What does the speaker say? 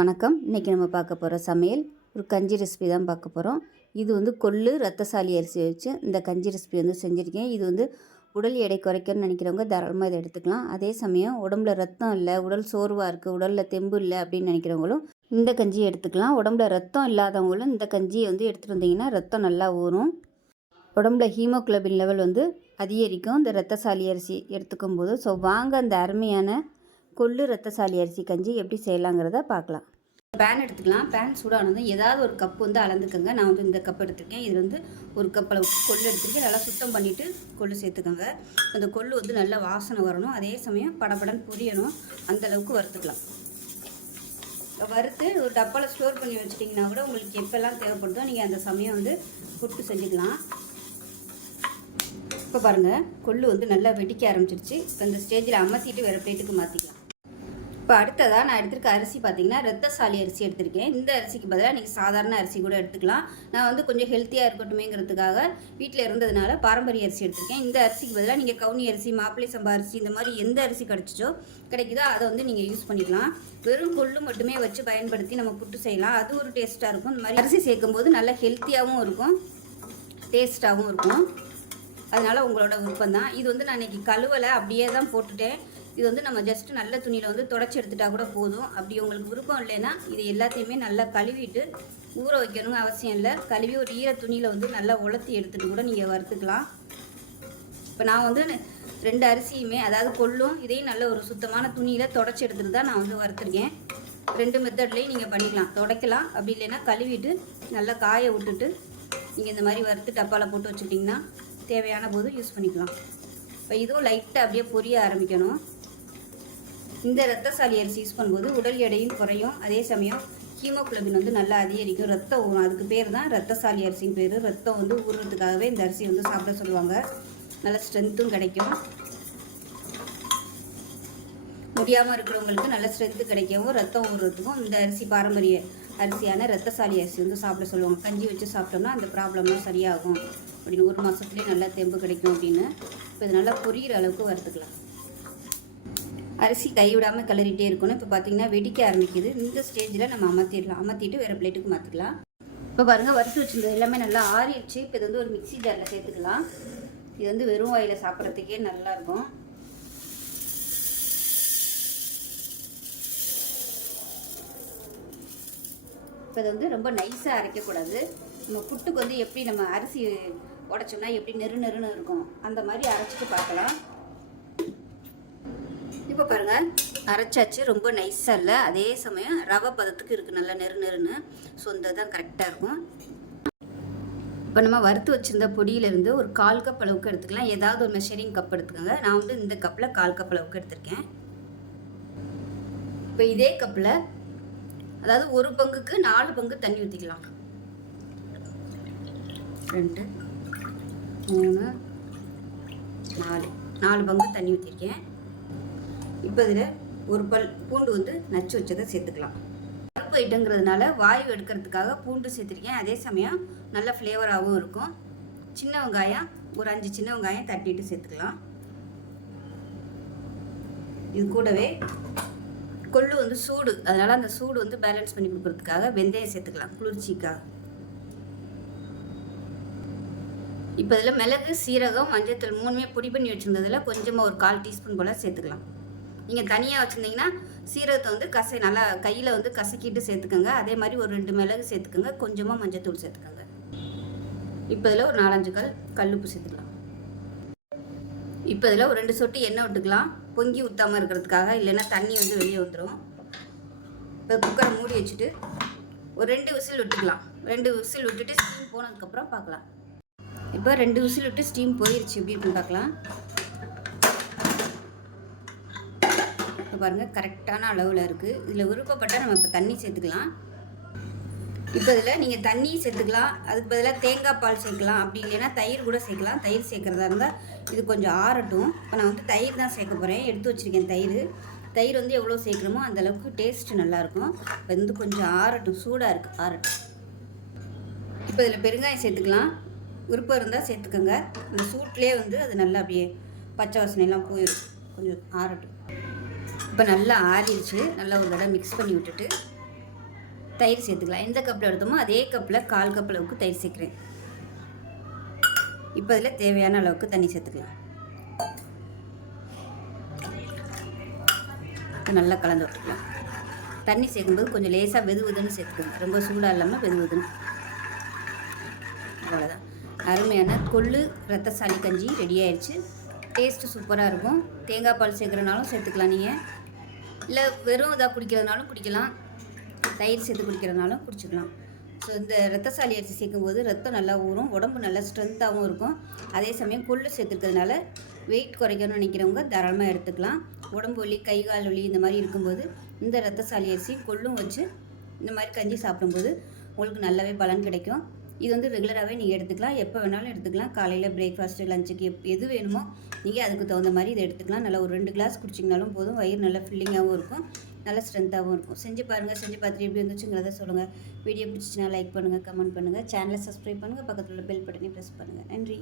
வணக்கம். இன்றைக்கி நம்ம பார்க்க போகிற சமையல் ஒரு கஞ்சி ரெசிபி தான் பார்க்க போகிறோம் இது வந்து கொள்ளு ரத்தசாலி அரிசி வச்சு இந்த கஞ்சி ரெசிபி வந்து செஞ்சுருக்கேன். இது வந்து உடல் எடை குறைக்கணும்னு நினைக்கிறவங்க தாராளமாக இதை எடுத்துக்கலாம். அதே சமயம் உடம்புல ரத்தம் இல்லை உடல் சோர்வாக இருக்குது உடலில் தெம்பு இல்லை அப்படின்னு நினைக்கிறவங்களும் இந்த கஞ்சியை எடுத்துக்கலாம். உடம்புல ரத்தம் இல்லாதவங்களும் இந்த கஞ்சியை வந்து எடுத்துகிட்டு வந்தீங்கன்னா ரத்தம் நல்லா ஊறும். உடம்புல ஹீமோக்ளோபின் லெவல் வந்து அதிகரிக்கும். இந்த ரத்தசாலி அரிசி எடுத்துக்கும் போது ஸோ வாங்க அந்த அருமையான கொள்ளு ரத்தசாலி அரிசி கஞ்சி எப்படி செய்யலாங்கிறத பார்க்கலாம். பேன் எடுத்துக்கலாம். பேன் சூடானதும் ஏதாவது ஒரு கப் வந்து அளந்துக்கோங்க. நான் வந்து இந்த கப் எடுத்திருக்கேன். இது வந்து ஒரு கப் அளவு கொள்ளு எடுத்துருக்கேன். நல்லா சுத்தம் பண்ணிவிட்டு கொள்ளு சேர்த்துக்கோங்க. அந்த கொள்ளு வந்து நல்லா வாசனை வரணும். அதே சமயம் படபடன்னு புரியணும். அந்த அளவுக்கு வறுத்துக்கலாம். வறுத்து ஒரு டப்பாவில் ஸ்டோர் பண்ணி வச்சிட்டிங்கன்னா கூட உங்களுக்கு எப்போல்லாம் தேவைப்படுதோ நீங்கள் அந்த சமயம் வந்து புட்டு செஞ்சுக்கலாம். இப்போ பாருங்கள் கொள்ளு வந்து நல்லா வெடிக்க ஆரம்பிச்சிருச்சு. இப்போ இந்த ஸ்டேஜில் அமர்த்திட்டு வேறு பிளேட்டுக்கு மாற்றிக்கலாம் இப்போ அடுத்ததாக நான் எடுத்திருக்க அரிசி பார்த்தீங்கன்னா ரத்தசாலி அரிசி எடுத்திருக்கேன். இந்த அரிசிக்கு பதிலாக நீங்கள் சாதாரண அரிசி கூட எடுத்துக்கலாம். நான் வந்து கொஞ்சம் ஹெல்த்தியாக இருக்கட்டுமேங்கிறதுக்காக வீட்டில் இருந்ததுனால பாரம்பரிய அரிசி எடுத்திருக்கேன். இந்த அரிசிக்கு பதிலாக நீங்கள் கவுனி அரிசி மாப்பிள்ளை சம்பா அரிசி இந்த மாதிரி எந்த அரிசி கிடச்சிச்சோ கிடைக்குதோ அதை வந்து நீங்கள் யூஸ் பண்ணிக்கலாம். வெறும் கொள்ளு மட்டுமே வச்சு பயன்படுத்தி நம்ம புட்டு செய்யலாம். அது ஒரு டேஸ்ட்டாக இருக்கும். இந்த மாதிரி அரிசி சேர்க்கும் போது நல்லா ஹெல்த்தியாகவும் இருக்கும். டேஸ்ட்டாகவும் இருக்கும். அதனால் உங்களோட விருப்பம் தான் இது வந்து நான் இன்றைக்கி கழுவலை அப்படியே தான் போட்டுட்டேன். இது வந்து நம்ம ஜஸ்ட் நல்ல துணியில் வந்து தொடச்சி எடுத்துட்டா கூட போதும். அப்படி உங்களுக்கு விருப்பம் இல்லைன்னா இது எல்லாத்தையுமே நல்லா கழுவிட்டு ஊற வைக்கணுங்க அவசியம் இல்லை. கழுவி ஒரு ஈர துணியில் வந்து நல்லா உலர்த்தி எடுத்துகிட்டு கூட நீங்கள் வறுத்துக்கலாம். இப்போ நான் வந்து ரெண்டு அரிசியுமே அதாவது கொள்ளும் இதையும் நல்ல ஒரு சுத்தமான துணியில் தொடச்சி எடுத்துகிட்டு தான் நான் வந்து வறுத்துருக்கேன். ரெண்டு மெத்தட்லேயும் நீங்கள் பண்ணிக்கலாம். துடைக்கலாம். அப்படி இல்லைன்னா கழுவிட்டு நல்லா காய விட்டுட்டு நீங்கள் இந்த மாதிரி வறுத்து டப்பாவில் போட்டு வச்சுட்டிங்கன்னா தேவையான போது யூஸ் பண்ணிக்கலாம். இப்போ இதுவும் லைட்டாக அப்படியே பொரிய ஆரம்பிக்கணும். இந்த ரத்தசாலி அரிசி யூஸ் பண்ணும்போது உடல் எடையும் குறையும். அதே சமயம் ஹீமோகுளோபின் வந்து நல்லா அதிகரிக்கும். ரத்தம் ஊறும் அதுக்கு பேர் தான் ரத்தசாலி அரிசின்னு பேர். ரத்தம் வந்து ஊறுறதுக்காகவே இந்த அரிசி வந்து சாப்பிட சொல்லுவாங்க. நல்ல ஸ்ட்ரென்த்தும் கிடைக்கும். முடியாமல் இருக்கிறவங்களுக்கு நல்ல ஸ்ட்ரென்த்து கிடைக்கவும் ரத்தம் ஊறுறதுக்கும் இந்த அரிசி பாரம்பரிய அரிசியான ரத்தசாலி அரிசி வந்து சாப்பிட சொல்லுவாங்க. கஞ்சி வச்சு சாப்பிட்டோம்னா அந்த ப்ராப்ளம்லாம் சரியாகும். அப்படின்னு ஒரு மாதத்துலேயே நல்லா தெம்பு கிடைக்கும் அப்படின்னு. இப்போ இது நல்லா பொரியிற அளவுக்கு வறுத்துக்கலாம். அரிசி கைவிடாமல் கிளறிட்டே இருக்கணும். இப்போ பார்த்தீங்கன்னா வெடிக்க ஆரம்பிக்குது. இந்த ஸ்டேஜில் நம்ம அமர்த்திடலாம். அமர்த்திட்டு வேறு பிளேட்டுக்கு மாற்றிக்கலாம் இப்போ பாருங்கள் வறுத்து வச்சுருந்தது எல்லாமே நல்லா ஆறிடுச்சு. இப்போ இது வந்து ஒரு மிக்சி ஜாரில் சேர்த்துக்கலாம். இது வந்து வெறும் வாயில் சாப்பிட்றதுக்கே நல்லாயிருக்கும் இப்போ இது வந்து ரொம்ப நைஸாக அரைக்கக்கூடாது. நம்ம புட்டுக்கு வந்து எப்படி நம்ம அரிசி உடச்சோம்னா எப்படி நெரு நெருன்னு இருக்கும். அந்த மாதிரி அரைச்சிட்டு பார்க்கலாம். இப்போ பாருங்கள் அரைச்சாச்சு ரொம்ப நைஸாக இல்லை. அதே சமயம் ரவை பதத்துக்கு இருக்குது நல்லா நெரு நெருன்னு. ஸோ இந்த தான் கரெக்டாக இருக்கும். இப்போ நம்ம வறுத்து வச்சுருந்த பொடியிலேருந்து ஒரு கால் கப் அளவுக்கு எடுத்துக்கலாம். ஏதாவது ஒரு மெஷரிங் கப் எடுத்துக்கோங்க. நான் வந்து இந்த கப்பில் கால் கப் அளவுக்கு எடுத்திருக்கேன். இப்போ இதே கப்பில் அதாவது ஒரு பங்குக்கு நாலு பங்கு தண்ணி ஊற்றிக்கலாம் ரெண்டு மூணு நாலு. நாலு பங்கு தண்ணி ஊற்றிருக்கேன் இப்போ இதில் ஒரு பல் பூண்டு வந்து நச்சு வச்சதை சேர்த்துக்கலாம். பருப்பு ஐட்டங்கிறதுனால வாயு எடுக்கிறதுக்காக பூண்டு சேர்த்துருக்கேன். அதே சமயம் நல்ல ஃப்ளேவராகவும் இருக்கும். சின்ன வெங்காயம் ஒரு அஞ்சு சின்ன வெங்காயம் தட்டிட்டு சேர்த்துக்கலாம். இது கூடவே கொள்ளு வந்து சூடு அதனால் அந்த சூடு வந்து பேலன்ஸ் பண்ணி கொடுக்குறதுக்காக வெந்தயம் சேர்த்துக்கலாம் குளிர்ச்சிக்காக. இப்போ இதில் மிளகு சீரகம் மஞ்சத்தூள் மூணுமே பொடி பண்ணி வச்சுருந்ததில் கொஞ்சமாக ஒரு கால் டீஸ்பூன் போல் சேர்த்துக்கலாம். நீங்கள் தனியாக வச்சுருந்தீங்கன்னா சீரகத்தை வந்து கசை நல்லா கையில் வந்து கசக்கிட்டு சேர்த்துக்கோங்க. அதே மாதிரி ஒரு ரெண்டு மிளகு சேர்த்துக்கோங்க. கொஞ்சமாக மஞ்சத்தூள் சேர்த்துக்கோங்க. இப்போ இதில் ஒரு நாலஞ்சு கல் கல்லுப்பு சேர்த்துக்கலாம். இப்போ இதில் ஒரு ரெண்டு சொட்டு எண்ணெய் விட்டுக்கலாம். பொங்கி ஊற்றாமல் இருக்கிறதுக்காக. இல்லைன்னா தண்ணி வந்து வெளியே வந்துடும் இப்போ குக்கரை மூடி வச்சுட்டு ஒரு ரெண்டு விசில் விட்டுக்கலாம். ரெண்டு விசில் விட்டுட்டு ஸ்டீம் போனதுக்கப்புறம் பார்க்கலாம். இப்போ ரெண்டு விசில் விட்டு ஸ்டீம் போயிடுச்சு எப்படி இருக்குன்னு பார்க்கலாம். இப்போ பாருங்கள் கரெக்டான அளவில் இருக்குது இதில் விருப்பப்பட்டால் நம்ம இப்போ தண்ணி சேர்த்துக்கலாம். இப்போ இதில் நீங்கள் தண்ணி சேர்த்துக்கலாம். அதுக்கு பதிலாக தேங்காய் பால் சேர்க்கலாம். அப்படி இல்லைன்னா தயிர் கூட சேர்க்கலாம். தயிர் சேர்க்குறதா இருந்தால் இது கொஞ்சம் ஆறட்டும். இப்போ நான் வந்து தயிர் தான் சேர்க்க போகிறேன் எடுத்து வச்சுருக்கேன் தயிர். தயிர் வந்து எவ்வளோ சேர்க்குறோமோ அந்தளவுக்கு டேஸ்ட்டு நல்லாயிருக்கும் இப்போ வந்து கொஞ்சம் ஆறட்டும். சூடாக இருக்குது ஆறட்டும். இப்போ இதில் பெருங்காயம் சேர்த்துக்கலாம். விருப்பம் இருந்தால் சேர்த்துக்கோங்க. அந்த சூட்லேயே வந்து அது நல்லா அப்படியே பச்சை வாசனையெல்லாம் போயிடும் கொஞ்சம் ஆறட்டும். இப்போ நல்லா ஆறிடுச்சு. நல்லா ஒரு தடவை மிக்ஸ் பண்ணி விட்டுட்டு தயிர் சேர்த்துக்கலாம். எந்த கப்பில் எடுத்தோமோ அதே கப்பில் கால் கப் அளவுக்கு தயிர் சேர்க்குறேன். இப்போ இதில் தேவையான அளவுக்கு தண்ணி சேர்த்துக்கலாம். நல்லா கலந்து விட்டுக்கலாம். தண்ணி சேர்க்கும்போது கொஞ்சம் லேசாக வெது வெதுன்னு சேர்த்துக்கணும். ரொம்ப சூடாக இல்லாமல் வெது வெதுன்னு. அவ்வளோதான் அருமையான கொள்ளு ரத்தசாலி கஞ்சி ரெடி ஆயிடுச்சு. டேஸ்ட்டு சூப்பராக இருக்கும். தேங்காய் பால் சேர்க்குறனாலும் சேர்த்துக்கலாம் நீங்கள் இல்லை வெறும் இதாக குடிக்கிறதுனாலும் குடிக்கலாம். தயிர் சேர்த்து குடிக்கிறதுனாலும் குடிச்சிக்கலாம். ஸோ இந்த ரத்தசாலி அரிசி சேர்க்கும்போது ரத்தம் நல்லா ஊறும் உடம்பு நல்லா ஸ்ட்ரென்த்தாகவும் இருக்கும். அதே சமயம் கொள்ளு சேர்த்துக்கிறதுனால வெயிட் குறைக்கணும்னு நினைக்கிறவங்க தாராளமாக எடுத்துக்கலாம். உடம்பு வலி கை கால் வலி இந்த மாதிரி இருக்கும்போது இந்த ரத்தசாலி அரிசி கொள்ளும் வச்சு இந்த மாதிரி கஞ்சி சாப்பிடும்போது உங்களுக்கு நல்லாவே பலன் கிடைக்கும். இது வந்து ரெகுலராகவே நீங்கள் எடுத்துக்கலாம். எப்போ வேணாலும் எடுத்துக்கலாம். காலையில் பிரேக்ஃபாஸ்ட்டு லஞ்சுக்கு எப் எது வேணுமோ நீங்கள் அதுக்கு தகுந்த மாதிரி இதை எடுத்துக்கலாம். நல்லா ஒரு ரெண்டு கிளாஸ் குடிச்சிங்கனாலும் போதும். வயிறு நல்லா ஃபில்லிங்காகவும் இருக்கும். நல்லா ஸ்ட்ரென்த்தாகவும் இருக்கும். செஞ்சு பாருங்கள் செஞ்சு பார்த்துட்டு எப்படி இருந்துச்சுங்கிறத சொல்லுங்கள் வீடியோ பிடிச்சிச்சின்னா லைக் பண்ணுங்கள் கமெண்ட் பண்ணுங்கள் சேனலை சப்ஸ்கிரைப் பண்ணுங்கள் பக்கத்தில் உள்ள பெல் பட்டனையும் ப்ரெஸ் பண்ணுங்கள் நன்றி.